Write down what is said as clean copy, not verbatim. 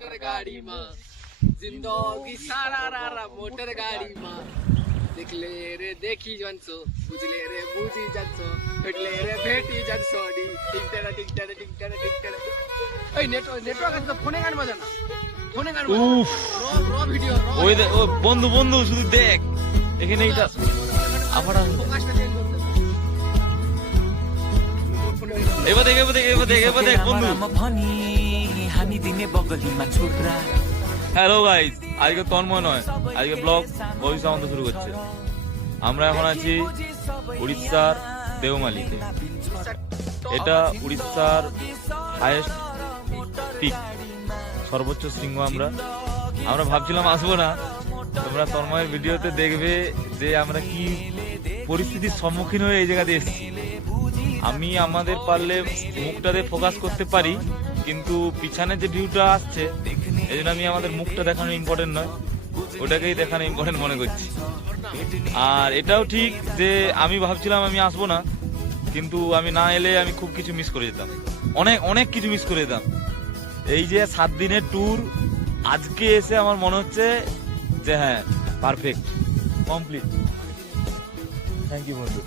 Motor गाड़ी माँ जिंदगी सारा रारा मोटर गाड़ी माँ देखले रे देखी जानसो बुझले रे बुझी जानसो भेटले रे भेटी जानसो डी टिकटरा टिकटरा टिकटरा टिकटरा এই নেটওয়ার্ক আছে তো ফোনে গান বাজে না ফোনে গান বাজে উফ র ভিডিও ওই ও বন্ধু বন্ধু শুধু দেখ এখানে এইটা আবার ফোকাসটা চেঞ্জ করতে এবার দেখ বন্ধু হ্যালো গাইস আজকে তন্ময় নয় আজকে ব্লগ ভবিষ্যৎ সামন্ত শুরু করছে। আমরা এখন আছি উড়িষ্যার দেওমালিতে। এটা উড়িষ্যার হাইয়েস্ট পিক, সর্বোচ্চ শৃঙ্গ। আমরা ভাবছিলাম আসবো না, তোমরা তন্ময়ের ভিডিওতে দেখবে যে আমরা কি পরিস্থিতির সম্মুখীন হয়ে এই জায়গাতে এসেছি। আমি আমাদের পারলে মুখটাতে ফোকাস করতে পারি, কিন্তু পিছনে যে ভিউটা আসছে এই জন্য আমি আমাদের মুখটা দেখানো ইম্পর্টেন্ট নয়, ওটাকেই দেখানো ইম্পর্টেন্ট মনে করছি। আর এটাও ঠিক যে আমি ভাবছিলাম আমি আসবো না, কিন্তু আমি না এলে আমি খুব কিছু মিস করে যেতাম, অনেক কিছু মিস করে যেতাম। এই যে 7 দিনের ট্যুর আজকে এসে আমার মনে হচ্ছে যে হ্যাঁ পারফেক্ট, কমপ্লিট। থ্যাংক ইউ বন্ধু।